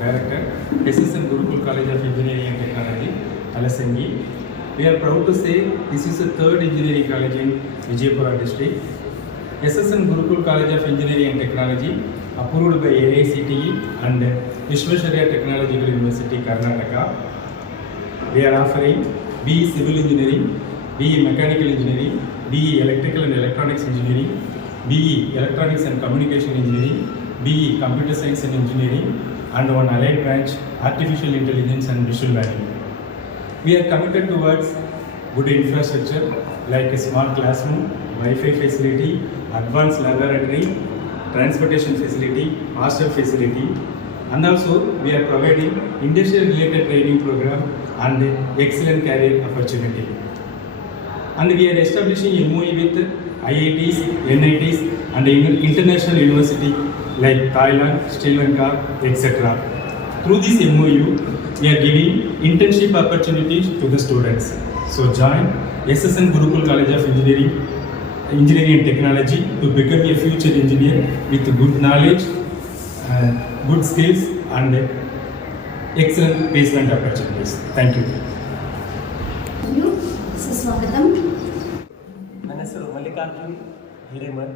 Director, SSN Gurukul College of Engineering and Technology, Alasangi. We are proud to say this is the third engineering college in Vijaypura district. SSN Gurukul College of Engineering and Technology, approved by AICTE and Vishwasharya Technological University, Karnataka. We are offering BE Civil Engineering, BE Mechanical Engineering, BE Electrical and Electronics Engineering, BE Electronics and Communication Engineering, BE Computer Science and Engineering, and one allied branch, Artificial Intelligence and Visual Learning. We are committed towards good infrastructure like a smart classroom, Wi-Fi facility, advanced laboratory, transportation facility, hostel facility, and also we are providing industry related training program and excellent career opportunity. And we are establishing MOE with IITs, NITs and international university like Thailand, Sri Lanka, etc. Through this MOU, we are giving internship opportunities to the students. So join SSN Gurukul College of Engineering and Technology to become a future engineer with good knowledge, good skills and excellent placement opportunities. Thank you. ನನ್ನ ಹೆಸರು Mallikarjun Hiremath.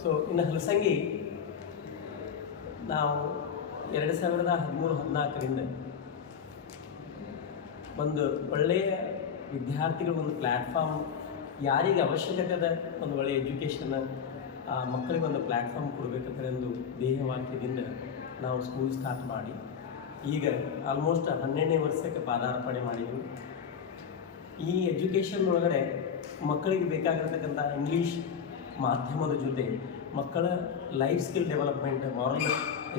So ಇನ್ನು ಹಲಸಂಗಿ ನಾವು 2013-14ರಿಂದ ಒಂದು ಒಳ್ಳೆಯ ವಿದ್ಯಾರ್ಥಿಗಳ ಒಂದು platform, ಯಾರಿಗೆ ಅವಶ್ಯಕತೆ ಅದ ಒಂದು ಒಳ್ಳೆಯ ಎಜುಕೇಷನ್ ಮಕ್ಕಳಿಗೆ ಒಂದು ಪ್ಲ್ಯಾಟ್ಫಾರ್ಮ್ ಕೊಡಬೇಕಂತ ಒಂದು ಧ್ಯೇಯವಾಕ್ಯದಿಂದ ನಾವು ಸ್ಕೂಲ್ ಸ್ಟಾರ್ಟ್ ಮಾಡಿ ಈಗ ಆಲ್ಮೋಸ್ಟ್ 12ನೇ ವರ್ಷಕ್ಕೆ ಪಾದಾರ್ಪಣೆ ಮಾಡಿದ್ವಿ. ಈ ಎಜುಕೇಷನ್ ಒಳಗಡೆ ಮಕ್ಕಳಿಗೆ ಬೇಕಾಗಿರ್ತಕ್ಕಂಥ ಇಂಗ್ಲೀಷ್ ಮಾಧ್ಯಮದ ಜೊತೆ ಮಕ್ಕಳ life skill development, moral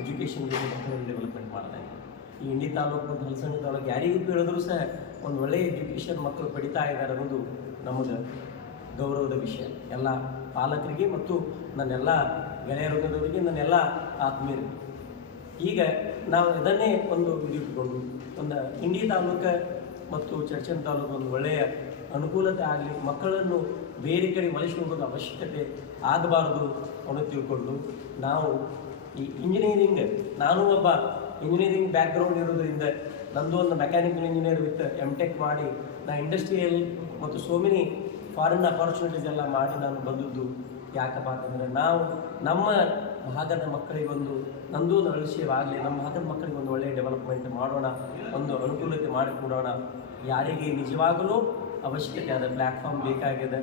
education ಜೊತೆ ಮಕ್ಕಳನ್ನ ಡೆವಲಪ್ಮೆಂಟ್ ಮಾಡ್ತಾ ಇದ್ದೀವಿ. ಈ ಇಂಡಿ ತಾಲೂಕು ಮತ್ತು ಹಲಸಂಗಿ ತಾಲೂಕು ಯಾರಿಗೂ ಕೇಳಿದ್ರೂ ಸಹ ಒಂದು ಒಳ್ಳೆಯ ಎಜುಕೇಷನ್ ಮಕ್ಕಳು ಪಡಿತಾ ಇದ್ದಾರೆ ಅನ್ನೋದು ನಮಗೆ ಗೌರವದ ವಿಷಯ. ಎಲ್ಲ ಪಾಲಕರಿಗೆ ಮತ್ತು ನನ್ನೆಲ್ಲ ಗೆಳೆಯರೊಂದವರಿಗೆ, ನನ್ನೆಲ್ಲ ಆತ್ಮೀಯರಿಗೆ. ಈಗ ನಾವು ಇದನ್ನೇ ಒಂದು ಇಟ್ಕೊಂಡು ಒಂದು ಇಂಡಿ ತಾಲೂಕು ಮತ್ತು ಚರ್ಚನ್ ತಾಲೂಕು ಒಂದು ಒಳ್ಳೆಯ ಅನುಕೂಲತೆ ಆಗಲಿ, ಮಕ್ಕಳನ್ನು ಬೇರೆ ಕಡೆ ವಲಸಿಕೊಳ್ಳೋದು ಅವಶ್ಯಕತೆ ಆಗಬಾರ್ದು ಅನ್ನೋ ತಿಳ್ಕೊಂಡು ನಾವು ಈ ಇಂಜಿನಿಯರಿಂಗ್, ನಾನು ಒಬ್ಬ ಇಂಜಿನಿಯರಿಂಗ್ ಬ್ಯಾಕ್ಗ್ರೌಂಡ್ ಇರೋದ್ರಿಂದ ನಂದು ಒಂದು ಮೆಕ್ಯಾನಿಕಲ್ ಇಂಜಿನಿಯರ್ ವಿತ್ MTech ಮಾಡಿ ನಾ ಇಂಡಸ್ಟ್ರಿಯಲ್ ಮತ್ತು ಸೋ ಮೆನಿ ಫಾರಿನ್ ಅಪಾರ್ಚುನಿಟೀಸ್ ಎಲ್ಲ ಮಾಡಿ ನಾನು ಬಂದದ್ದು ಯಾಕಪ್ಪ ಅಂತಂದರೆ ನಾವು ನಮ್ಮ ಭಾಗದ ಮಕ್ಕಳಿಗೆ ನಂದು ಒಂದು ಅಳಸ್ಯವಾಗಲಿ, ನಮ್ಮ ಭಾಗದ ಮಕ್ಕಳಿಗೆ ಒಂದು ಒಳ್ಳೆಯ ಡೆವಲಪ್ಮೆಂಟ್ ಮಾಡೋಣ, ಒಂದು ಅನುಕೂಲತೆ ಮಾಡಿಕೊಡೋಣ. ಯಾರಿಗೆ ನಿಜವಾಗಲೂ ಅವಶ್ಯಕತೆ ಆದ ಪ್ಲ್ಯಾಟ್ಫಾರ್ಮ್ ಬೇಕಾಗಿದೆ,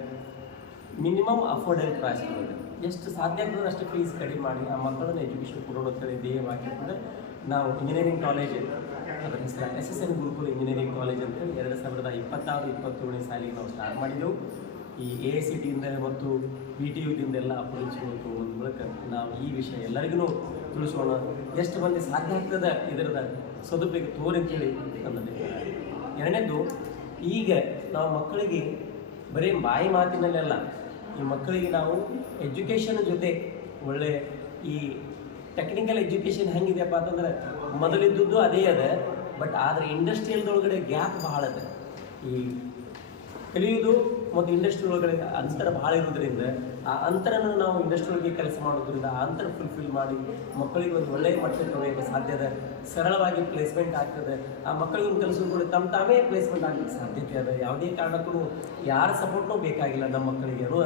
ಮಿನಿಮಮ್ ಅಫೋರ್ಡೆಬಲ್ ಪ್ರೈಸ್ ಇದೆ, ಎಷ್ಟು ಸಾಧ್ಯ ಆಗ್ತದೆ ಅಷ್ಟು ಫೀಸ್ ಕಡಿಮೆ ಮಾಡಿ ಆ ಮಕ್ಕಳನ್ನ ಎಜುಕೇಷನ್ ಕೊಡೋಣ ಅಂತೇಳಿ ಧ್ಯೇಯವಾಗಿರ್ತದೆ. ನಾವು ಇಂಜಿನಿಯರಿಂಗ್ ಕಾಲೇಜ್, ಅದರ ಹೆಸರು SSN ಗುರುಕುಲ್ ಇಂಜಿನಿಯರಿಂಗ್ ಕಾಲೇಜ್ ಅಂತೇಳಿ 2026-27ನೇ ಸಾಲಿಗೆ ನಾವು ಸ್ಟಾರ್ಟ್ ಮಾಡಿದೆವು. ಈ AICTE ಮತ್ತು PTUದಿಂದ ಎಲ್ಲ ಅಪ್ರೋಚ್ಬೇಕು ಒಂದು ಮೂಲಕ ನಾವು ಈ ವಿಷಯ ಎಲ್ಲರಿಗೂ ತಿಳಿಸೋಣ, ಎಷ್ಟು ಮಂದಿ ಸಾಧ್ಯ ಆಗ್ತದೆ ಇದರದ ಸದುಪಯೋಗ ತೋರಿ ಅಂತೇಳಿ ನನ್ನದು. ಎರಡನೇದು, ಈಗ ನಾವು ಮಕ್ಕಳಿಗೆ ಬರೀ ಬಾಯಿ ಮಾತಿನಲ್ಲೆಲ್ಲ ಈ ಮಕ್ಕಳಿಗೆ ನಾವು ಎಜುಕೇಷನ್ ಜೊತೆ ಒಳ್ಳೆ ಈ ಟೆಕ್ನಿಕಲ್ ಎಜುಕೇಷನ್ ಹೆಂಗಿದೆಯಪ್ಪ ಅಂತಂದ್ರೆ ಮೊದಲಿದ್ದದ್ದು ಅದೇ ಅದ, ಬಟ್ ಆದರೆ ಇಂಡಸ್ಟ್ರಿಯಲ್ದೊಳಗಡೆ ಗ್ಯಾಪ್ ಭಾಳ ಅದ. ಈ ಕಲಿಯೋದು ಮತ್ತು ಇಂಡಸ್ಟ್ರಿ ಒಳಗಡೆ ಅಂತರ ಭಾಳ ಇರೋದ್ರಿಂದ ಆ ಅಂತರನ ನಾವು ಇಂಡಸ್ಟ್ರಿ ಒಳಗೆ ಕೆಲಸ ಮಾಡೋದ್ರಿಂದ ಆ ಅಂತರ ಫುಲ್ಫಿಲ್ ಮಾಡಿ ಮಕ್ಕಳಿಗೆ ಒಂದು ಒಳ್ಳೆಯ ಮಟ್ಟಕ್ಕೆ ತೊಗೊಳ್ಳೋಕ್ಕೆ ಸಾಧ್ಯತೆ, ಸರಳವಾಗಿ ಪ್ಲೇಸ್ಮೆಂಟ್ ಆಗ್ತದೆ. ಆ ಮಕ್ಕಳಿಗೆ ಒಂದು ಕೆಲಸ ಕೂಡ ತಾವೇ ಪ್ಲೇಸ್ಮೆಂಟ್ ಆಗಲಿಕ್ಕೆ ಸಾಧ್ಯತೆ ಅದ. ಯಾವುದೇ ಕಾರಣಕ್ಕೂ ಯಾರ ಸಪೋರ್ಟ್ನೂ ಬೇಕಾಗಿಲ್ಲ ನಮ್ಮ ಮಕ್ಕಳಿಗೆ ಅನ್ನೋ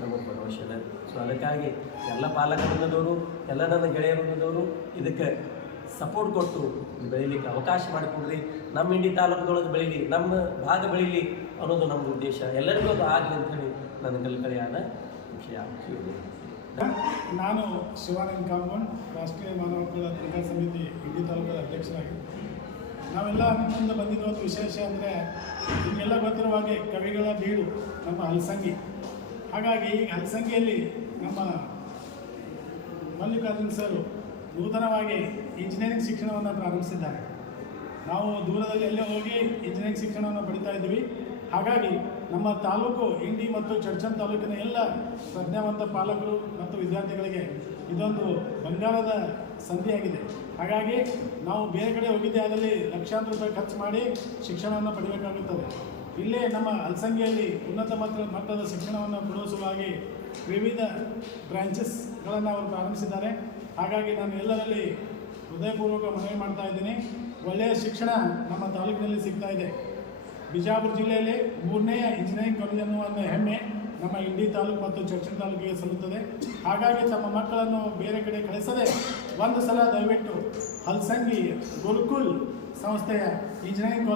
ನಮಗೆ ಭರವಸೆ ಇದೆ. ಸೊ ಅದಕ್ಕಾಗಿ ಎಲ್ಲ ಪಾಲಕರನ್ನದವರು, ಎಲ್ಲ ನನ್ನ ಗೆಳೆಯರನ್ನದವರು ಇದಕ್ಕೆ ಸಪೋರ್ಟ್ ಕೊಟ್ಟು ಬೆಳೀಲಿಕ್ಕೆ ಅವಕಾಶ ಮಾಡಿಕೊಡ್ರಿ. ನಮ್ಮ ಇಂಡಿ ತಾಲೂಕದೊಳಗೆ ಬೆಳೀಲಿ, ನಮ್ಮ ಭಾಗ ಬೆಳೀಲಿ ಅನ್ನೋದು ನಮ್ಮ ಉದ್ದೇಶ. ಎಲ್ಲರಿಗೂ ಅದು ಆಗಲಿ ಅಂತೇಳಿ ನನ್ನ ಕಲ್ಕಲೆಯಾದ ವಿಷಯ. ನಾನು ಶಿವಾನಂದ್ ಕಾಂಪೌಂಡ್, ರಾಷ್ಟ್ರೀಯ ಮಾನವ ಹಕ್ಕುಗಳ ತನಿಖಾ ಸಮಿತಿ ಇಂಡಿ ತಾಲೂಕದ ಅಧ್ಯಕ್ಷರಾಗಿ ನಾವೆಲ್ಲ ಮುಂದೆ ಬಂದಿರೋ ಒಂದು ವಿಶೇಷ ಅಂದರೆ, ನಿಮಗೆಲ್ಲ ಗೊತ್ತಿರುವ ಹಾಗೆ ಕವಿಗಳ ಬೀಡು ನಮ್ಮ ಹಲಸಂಗಿ. ಹಾಗಾಗಿ ಈ ಹಲಸಂಗಿಯಲ್ಲಿ ನಮ್ಮ ಮಲ್ಲಿಕಾರ್ಜುನ್ ಸರ್ ನೂತನವಾಗಿ ಇಂಜಿನಿಯರಿಂಗ್ ಶಿಕ್ಷಣವನ್ನು ಪ್ರಾರಂಭಿಸಿದ್ದಾರೆ. ನಾವು ದೂರದಲ್ಲಿ ಎಲ್ಲೇ ಹೋಗಿ ಇಂಜಿನಿಯರಿಂಗ್ ಶಿಕ್ಷಣವನ್ನು ಪಡಿತಾ ಇದ್ದೀವಿ. ಹಾಗಾಗಿ ನಮ್ಮ ತಾಲೂಕು ಇಂಡಿ ಮತ್ತು ಚರ್ಚನ್ ತಾಲೂಕಿನ ಎಲ್ಲ ಪ್ರಜ್ಞಾವಂತ ಪಾಲಕರು ಮತ್ತು ವಿದ್ಯಾರ್ಥಿಗಳಿಗೆ ಇದೊಂದು ಬಂಗಾರದ ಸಂಧಿಯಾಗಿದೆ. ಹಾಗಾಗಿ ನಾವು ಬೇರೆ ಕಡೆ ಹೋಗಿದ್ದೇ ಆದಲ್ಲಿ ಲಕ್ಷಾಂತರ ರೂಪಾಯಿ ಖರ್ಚು ಮಾಡಿ ಶಿಕ್ಷಣವನ್ನು ಪಡೆಯಬೇಕಾಗುತ್ತದೆ. ಇಲ್ಲೇ ನಮ್ಮ ಹಲಸಂಗಿಯಲ್ಲಿ ಉನ್ನತ ಮಟ್ಟದ ಶಿಕ್ಷಣವನ್ನು ಕೊಡುವ ಸಲುವಾಗಿ ವಿವಿಧ ಬ್ರಾಂಚಸ್ಗಳನ್ನು ಅವರು ಪ್ರಾರಂಭಿಸಿದ್ದಾರೆ. ಹಾಗಾಗಿ ನಾನು ಎಲ್ಲರಲ್ಲಿ ಹೃದಯಪೂರ್ವಕ ಮನವಿ ಮಾಡ್ತಾ ಇದ್ದೀನಿ. ಒಳ್ಳೆಯ ಶಿಕ್ಷಣ ನಮ್ಮ ತಾಲೂಕಿನಲ್ಲಿ ಸಿಗ್ತಾ ಇದೆ. ಬಿಜಾಪುರ ಜಿಲ್ಲೆಯಲ್ಲಿ 3ನೇ ಇಂಜಿನಿಯರಿಂಗ್ ಕಾಲೇಜ್ ಅನ್ನುವ ಹೆಮ್ಮೆ ನಮ್ಮ ಇಂಡಿ ತಾಲೂಕು ಮತ್ತು ಚರ್ಚನ್ ತಾಲೂಕಿಗೆ ಸಲ್ಲುತ್ತದೆ. ಹಾಗಾಗಿ ತಮ್ಮ ಮಕ್ಕಳನ್ನು ಬೇರೆ ಕಡೆ ಕಳಿಸದೆ ಒಂದು ಸಲ ದಯವಿಟ್ಟು ಹಲಸಂಗಿ ಗುರುಕುಲ್ ಸಂಸ್ಥೆಯ ಇಂಜಿನಿಯರಿಂಗ್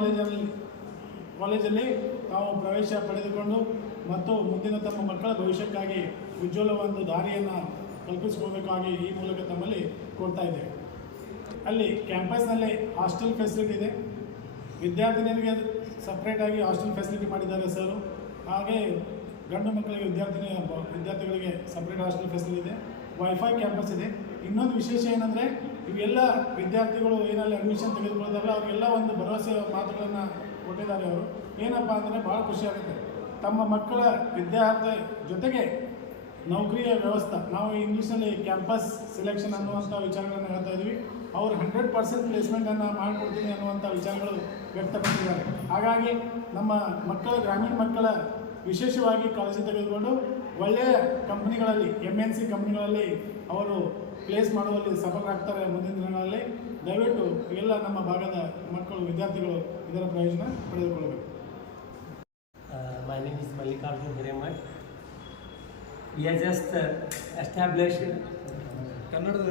ಕಾಲೇಜಲ್ಲಿ ತಾವು ಪ್ರವೇಶ ಪಡೆದುಕೊಂಡು ಮತ್ತು ಮುಂದಿನ ತಮ್ಮ ಮಕ್ಕಳ ಭವಿಷ್ಯಕ್ಕಾಗಿ ಉಜ್ವಲ ಒಂದು ದಾರಿಯನ್ನು ಕಲ್ಪಿಸಿಕೊಳ್ಬೇಕಾಗಿ ಈ ಮೂಲಕ ತಮ್ಮಲ್ಲಿ ಕೊಡ್ತಾ ಇದ್ದೇವೆ. ಅಲ್ಲಿ ಕ್ಯಾಂಪಸ್ನಲ್ಲಿ ಹಾಸ್ಟೆಲ್ ಫೆಸಿಲಿಟಿ ಇದೆ. ವಿದ್ಯಾರ್ಥಿನಿಯರಿಗೆ ಸಪ್ರೇಟಾಗಿ ಹಾಸ್ಟೆಲ್ ಫೆಸಿಲಿಟಿ ಮಾಡಿದ್ದಾರೆ ಸರ್. ಹಾಗೆ ಗಂಡು ಮಕ್ಕಳಿಗೆ ವಿದ್ಯಾರ್ಥಿಗಳಿಗೆ ಸಪ್ರೇಟ್ ಹಾಸ್ಟೆಲ್ ಫೆಸಿಲಿಟಿ ಇದೆ. ವೈಫೈ ಕ್ಯಾಂಪಸ್ ಇದೆ. ಇನ್ನೊಂದು ವಿಶೇಷ ಏನಂದರೆ ಇವೆಲ್ಲ ವಿದ್ಯಾರ್ಥಿಗಳು ಏನಲ್ಲಿ ಅಡ್ಮಿಷನ್ ತೆಗೆದುಕೊಳ್ತಾರಲ್ಲ ಅವರಿಗೆಲ್ಲ ಒಂದು ಭರವಸೆ ಮಾತುಗಳನ್ನು ಕೊಟ್ಟಿದ್ದಾರೆ ಅವರು. ಏನಪ್ಪ ಅಂದರೆ ಭಾಳ ಖುಷಿಯಾಗುತ್ತೆ. ತಮ್ಮ ಮಕ್ಕಳ ವಿದ್ಯಾರ್ಥಿ ಜೊತೆಗೆ ನೌಕರಿಯ ವ್ಯವಸ್ಥೆ, ನಾವು ಇಂಗ್ಲೀಷ್ನಲ್ಲಿ ಕ್ಯಾಂಪಸ್ ಸೆಲೆಕ್ಷನ್ ಅನ್ನುವಂಥ ವಿಚಾರಗಳನ್ನು ಹೇಳ್ತಾ ಇದ್ವಿ. ಅವರು 100% ಪ್ಲೇಸ್ಮೆಂಟನ್ನು ಮಾಡಿಕೊಡ್ತೀನಿ ಅನ್ನುವಂಥ ವಿಚಾರಗಳು ವ್ಯಕ್ತಪಡಿಸಿದ್ದಾರೆ. ಹಾಗಾಗಿ ನಮ್ಮ ಮಕ್ಕಳ ಗ್ರಾಮೀಣ ಮಕ್ಕಳ ವಿಶೇಷವಾಗಿ ಕಾಳಜಿ ತೆಗೆದುಕೊಂಡು ಒಳ್ಳೆಯ ಕಂಪ್ನಿಗಳಲ್ಲಿ MNC ಕಂಪ್ನಿಗಳಲ್ಲಿ ಅವರು ಪ್ಲೇಸ್ ಮಾಡುವಲ್ಲಿ ಸಫಲರಾಗ್ತಾರೆ ಮುಂದಿನ ದಿನಗಳಲ್ಲಿ. ದಯವಿಟ್ಟು ಎಲ್ಲ ನಮ್ಮ ಭಾಗದ ಮಕ್ಕಳು ವಿದ್ಯಾರ್ಥಿಗಳು ಇದರ ಪ್ರಯೋಜನ ಪಡೆದುಕೊಳ್ಳಬೇಕು. My name is Mallikarjun Hiremat. We are just established. ಕನ್ನಡದ